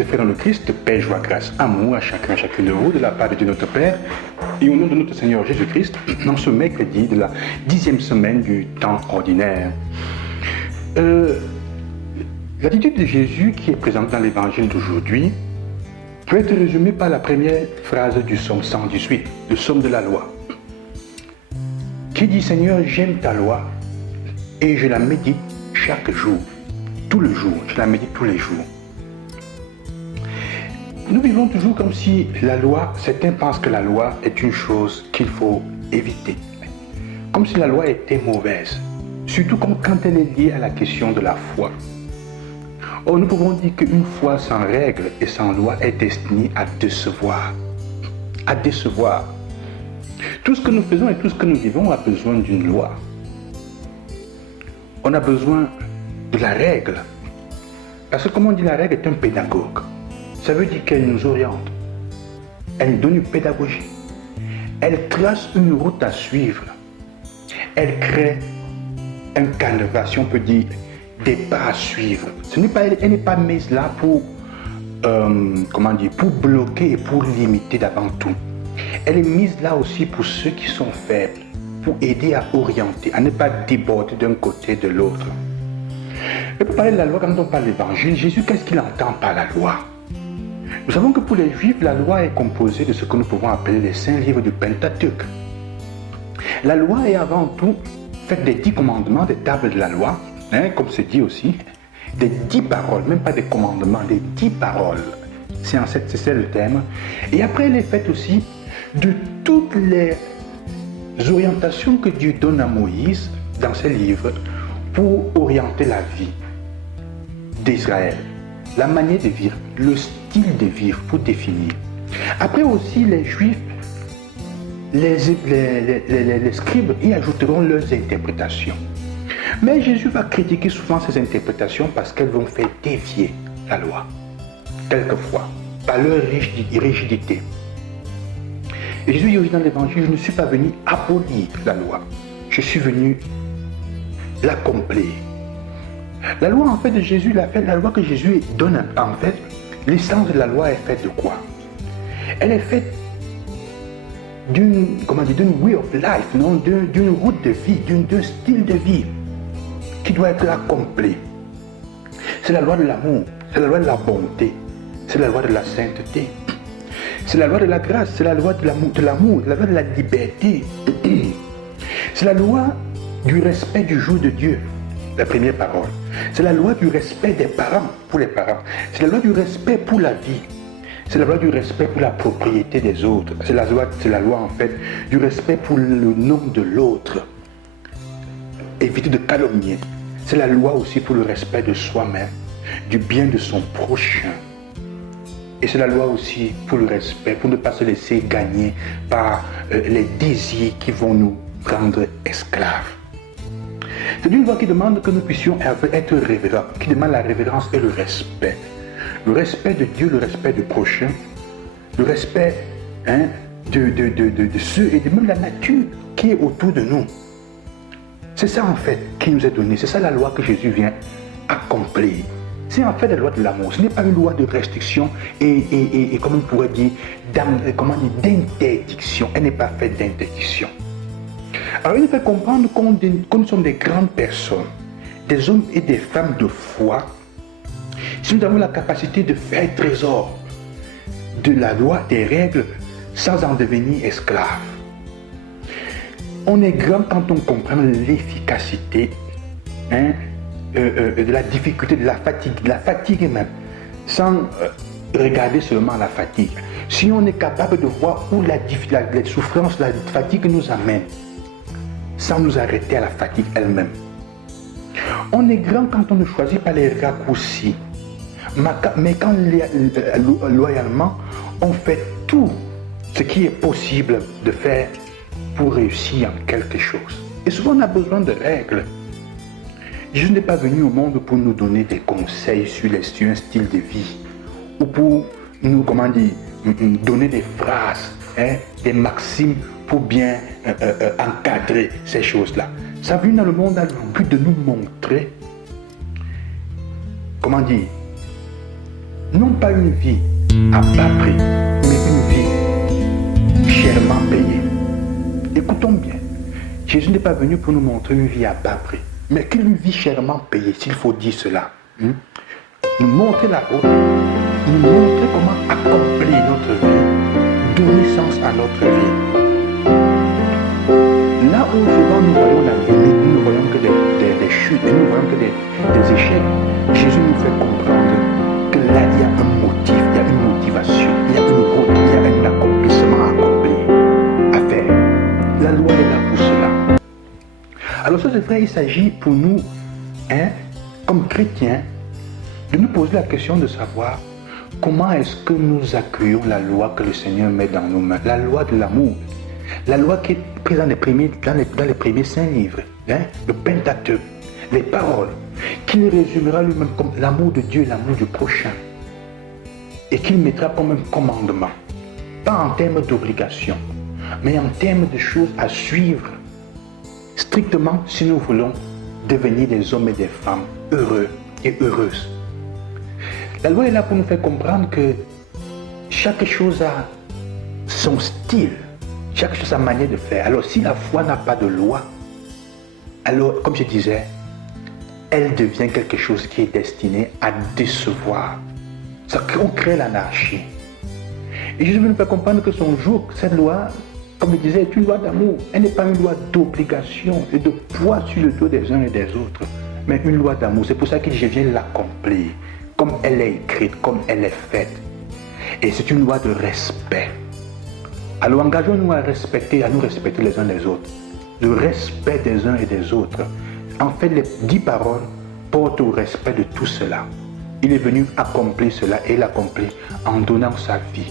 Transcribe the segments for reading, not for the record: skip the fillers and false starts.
et frères dans le Christ, paix, joie, grâce, amour à chacun, à chacune de vous, de la part de Dieu notre Père, et au nom de notre Seigneur Jésus-Christ, dans ce mercredi de la 10e semaine du temps ordinaire. L'attitude de Jésus qui est présente dans l'évangile d'aujourd'hui peut être résumée par la première phrase du psaume 118, le psaume de la loi, qui dit « Seigneur, j'aime ta loi et je la médite chaque jour, tout le jour, je la médite tous les jours. » Nous vivons toujours comme si la loi, certains pensent que la loi est une chose qu'il faut éviter, comme si la loi était mauvaise, surtout quand elle est liée à la question de la foi. Or, nous pouvons dire qu'une foi sans règles et sans loi est destinée à décevoir. À décevoir. Tout ce que nous faisons et tout ce que nous vivons a besoin d'une loi. On a besoin de la règle. Parce que, comme on dit, la règle est un pédagogue. Ça veut dire qu'elle nous oriente. Elle nous donne une pédagogie. Elle trace une route à suivre. Elle crée un canevas, si on peut dire, des pas à suivre. Elle n'est pas mise là pour, pour bloquer et pour limiter d'avant tout. Elle est mise là aussi pour ceux qui sont faibles, pour aider à orienter, à ne pas déborder d'un côté de l'autre. Et pour parler de la loi, quand on parle de l'évangile, Jésus, qu'est-ce qu'il entend par la loi? Nous savons que pour les Juifs, la loi est composée de ce que nous pouvons appeler les 5 livres du Pentateuque. La loi est avant tout faite des 10 commandements, des tables de la loi, comme c'est dit aussi, des 10 paroles, même pas des commandements, des 10 paroles. C'est le thème. Et après, elle est faite aussi de toutes les orientations que Dieu donne à Moïse dans ses livres pour orienter la vie d'Israël, la manière de vivre, le style de vivre pour définir. Après aussi, les Juifs, les scribes y ajouteront leurs interprétations. Mais Jésus va critiquer souvent ces interprétations parce qu'elles vont faire dévier la loi, quelquefois, par leur rigidité. Et Jésus dit aussi dans l'évangile, je ne suis pas venu abolir la loi, je suis venu l'accomplir. La loi en fait de Jésus, la loi que Jésus donne en fait, l'essence de la loi est faite de quoi? Elle est faite d'une way of life, non, d'une route de vie, d'un style de vie qui doit être accompli. C'est la loi de l'amour, c'est la loi de la bonté, c'est la loi de la sainteté, c'est la loi de la grâce, c'est la loi de l'amour, la loi de la liberté. C'est la loi du respect du jour de Dieu, la première parole. C'est la loi du respect des parents pour les parents. C'est la loi du respect pour la vie. C'est la loi du respect pour la propriété des autres. C'est la loi en fait du respect pour le nom de l'autre. Éviter de calomnier. C'est la loi aussi pour le respect de soi-même, du bien de son prochain. Et c'est la loi aussi pour le respect, pour ne pas se laisser gagner par les désirs qui vont nous rendre esclaves. C'est une loi qui demande que nous puissions être révérents, qui demande la révérence et le respect. Le respect de Dieu, le respect du prochain, le respect de ceux et de même la nature qui est autour de nous. C'est ça en fait qui nous est donné, c'est ça la loi que Jésus vient accomplir. C'est en fait la loi de l'amour, ce n'est pas une loi de restriction et comme on pourrait dire, d'interdiction. Elle n'est pas faite d'interdiction. Alors il nous fait comprendre que nous sommes des grandes personnes, des hommes et des femmes de foi. Si nous avons la capacité de faire trésor de la loi, des règles, sans en devenir esclaves. On est grand quand on comprend l'efficacité de la difficulté, de la fatigue même, sans regarder seulement la fatigue. Si on est capable de voir où la souffrance, la fatigue nous amène, sans nous arrêter à la fatigue elle-même. On est grand quand on ne choisit pas les raccourcis, mais quand loyalement, on fait tout ce qui est possible de faire pour réussir en quelque chose. Et souvent on a besoin de règles. Jésus n'est pas venu au monde pour nous donner des conseils sur un style de vie ou pour nous, donner des phrases, des maximes pour bien encadrer ces choses-là. Ça vient dans le monde dans le but de nous montrer, Non pas une vie à bas prix, mais une vie chèrement payée. Écoutons bien. Jésus n'est pas venu pour nous montrer une vie à bas prix, mais qu'une vie chèrement payée, s'il faut dire cela. Nous montrer la route, nous montrer comment accomplir notre vie, donner sens à notre vie. Là où souvent nous voyons la limite, nous ne voyons que des chutes, et nous voyons que des échecs, Jésus nous fait comprendre que là il y a un motif, il y a une motivation, il y a une route, il y a un accomplissement à accomplir, à faire. La loi est là pour cela. Alors, c'est vrai, il s'agit pour nous, comme chrétiens, de nous poser la question de savoir comment est-ce que nous accueillons la loi que le Seigneur met dans nos mains, la loi de l'amour, la loi qui est présente dans les premiers 5 livres, le Pentateuque, les paroles, qu'il résumera lui-même comme l'amour de Dieu, l'amour du prochain, et qu'il mettra comme un commandement, pas en termes d'obligation, mais en termes de choses à suivre, strictement si nous voulons devenir des hommes et des femmes heureux et heureuses. La loi est là pour nous faire comprendre que chaque chose a son style, chaque chose a sa manière de faire. Alors si la foi n'a pas de loi, alors comme je disais, elle devient quelque chose qui est destiné à décevoir. On crée l'anarchie. Et Jésus veut nous faire comprendre que son jour, cette loi, comme je disais, est une loi d'amour. Elle n'est pas une loi d'obligation et de poids sur le dos des uns et des autres, mais une loi d'amour. C'est pour ça que je viens l'accomplir, comme elle est écrite, comme elle est faite. Et c'est une loi de respect. Alors engageons-nous à nous respecter les uns les autres. Le respect des uns et des autres. En fait, les 10 paroles portent au respect de tout cela. Il est venu accomplir cela et l'accomplit en donnant sa vie.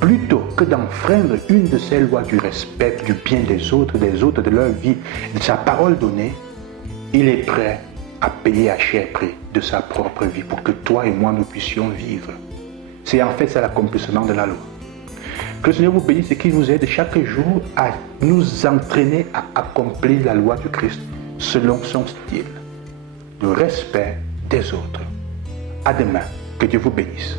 Plutôt que d'enfreindre une de ces lois du respect, du bien des autres, de leur vie, de sa parole donnée, il est prêt à payer à cher prix de sa propre vie pour que toi et moi nous puissions vivre. C'est en fait ça l'accomplissement de la loi. Que le Seigneur vous bénisse et qu'il vous aide chaque jour à nous entraîner à accomplir la loi du Christ selon son style. Le respect des autres. À demain. Que Dieu vous bénisse.